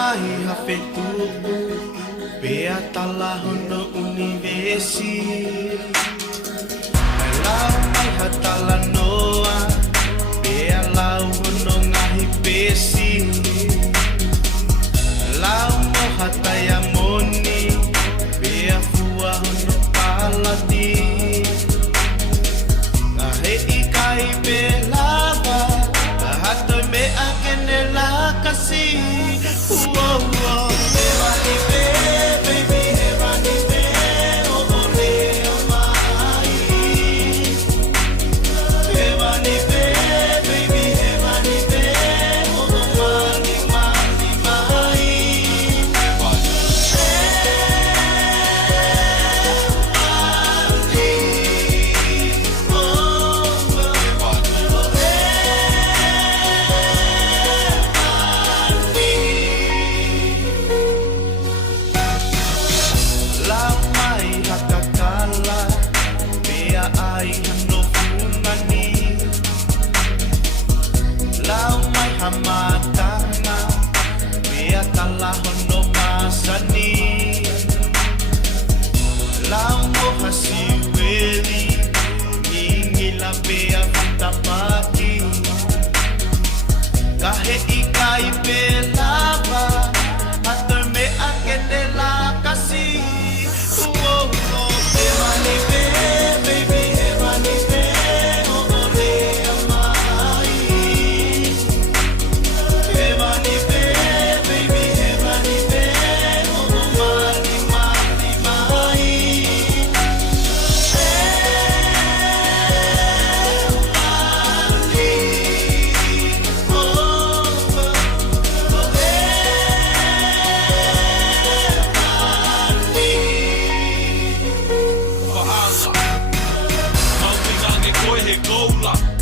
mai hawhetu Pea tala hono univesi Lau mai hatala noa Pea lau hono ngahi pesi Lau mo hataya moni Pea fua hono palati Ngahe ikai pe lava Hato me akene la kasi ai hano fumani Lau mai hamatanga Pea tala hono masani Lau mo hasiweli Ngingila pea vitapaki Kahe ikai pe lava Hato me akene la kasi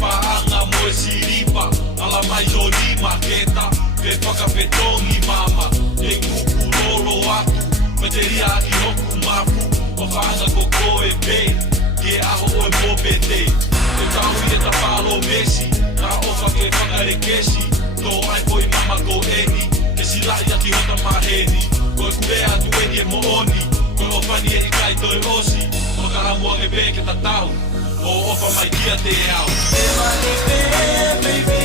Paanga moe siripa Ala mai joli maketa Pe whakapetongi mama E kuku rolo aku Materia aki hoku mapu O whaanga ko koe pe Ke aho oe mo pete Te tau i e ta palo mesi Ka ofa ke whakarekesi Tō ai poi mama ko eni Ke silai aki hota maheni Koe kurea tu eni e mo oni Koe ofani e ikai toi osi Whakahamua e pe ke ta tau O ofa mai kia te au Te mani pe, baby